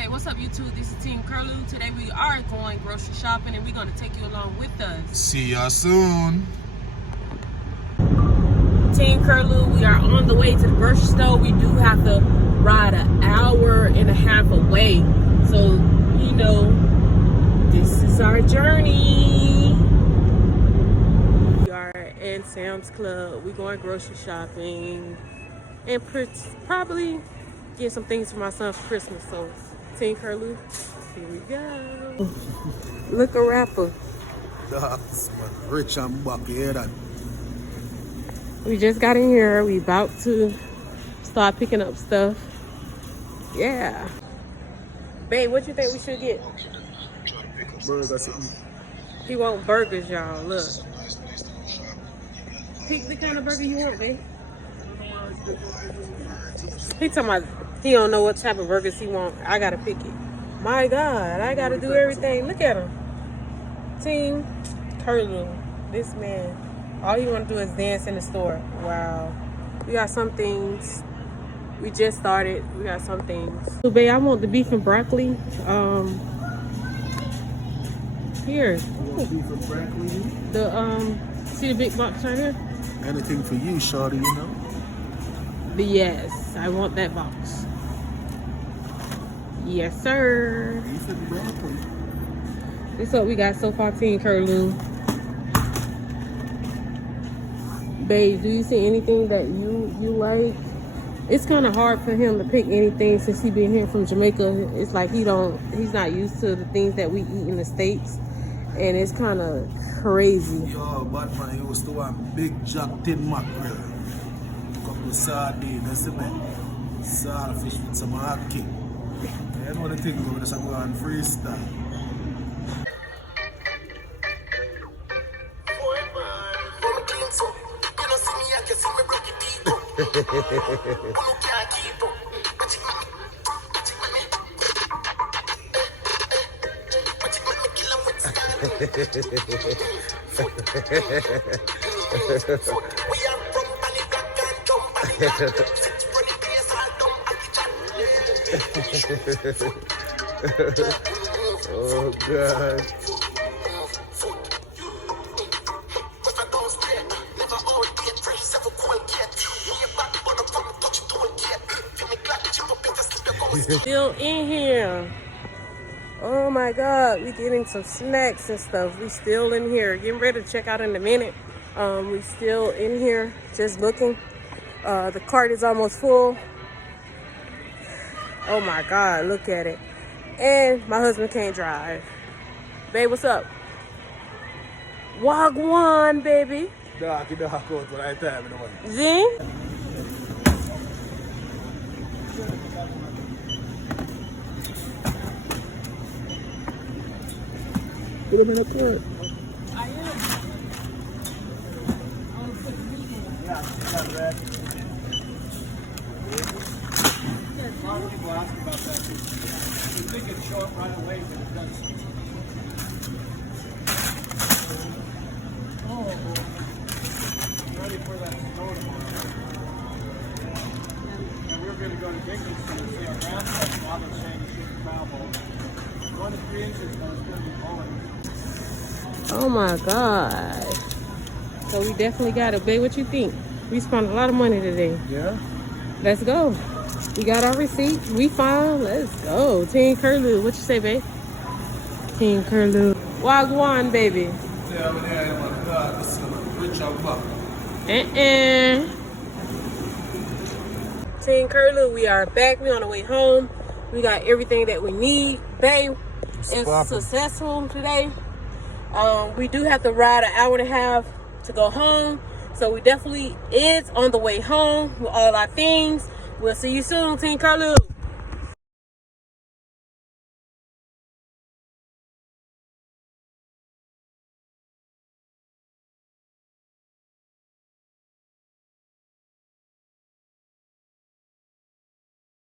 Hey, what's up YouTube? This is Team Curlew. Today we are going grocery shopping and we're going to take you along with us. See y'all soon. Team Curlew, we are on the way to the grocery store. We do have to ride an hour and a half away. So, you know, this is our journey. We are at Sam's Club. We're going grocery shopping and probably get some things for my son's Christmas. So, Team Curlew, here we go. Look a rapper. That's rich and back, you hear that? We just got in here. We about to start picking up stuff. Yeah. Babe, what you think we should get? Burgers. He want burgers, y'all. Look. Pick the kind of burger you want, babe. He talking about he don't know what type of burgers he want. I gotta pick it. My God, I gotta do everything. Look at him. Team Curlew. This man. All you want to do is dance in the store. Wow. We got some things. We just started. We got some things. So, babe, I want the beef and broccoli. Here. You want beef and broccoli? See the big box right here? Anything for you, shorty, you know? Yes, I want that box. Yes, sir. Beef and broccoli. This is what we got so far, Team Curlew. Babe, do you see anything that you like? It's kind of hard for him to pick anything since he been here from Jamaica. It's like he's not used to the things that we eat in the States, and it's kind of crazy. Yo, bad man, he used to want big jack tin mackerel, couple of sardines, that's the man. Saltfish with some hot cake. You know the thing, we just go on freestyle. Oh God. Still in here. Oh my God, we getting some snacks and stuff. We still in here. Getting ready to check out in a minute. We still in here just looking. The cart is almost full. Oh my God, look at it. And my husband can't drive. Babe, what's up? Wagwan, baby. Dark, you don't have to right time, you know what? Zing? Put him in a court. I am. Yeah, that's red. A lot of people ask about that. You think it's short right away, but it doesn't. Oh, I'm ready for that snow tomorrow. And we're going to go to Dickinson and see our grandson. Now they're saying we shouldn't travel. 1 to 3 inches, though, it's going to be blowing. Oh my God. So we definitely got it. Babe, what you think? We spent a lot of money today. Yeah? Let's go. We got our receipt. We fine. Let's go. Team Curlew. What you say, babe? Team Curlew. Wagwan, baby. Yeah, I'm here. Oh my God, this is rich and back. Team Curlew, we are back. We on the way home. We got everything that we need. Babe, it's successful today. We do have to ride an hour and a half to go home. So we definitely is on the way home with all our things. We'll see you soon, Team Curlew.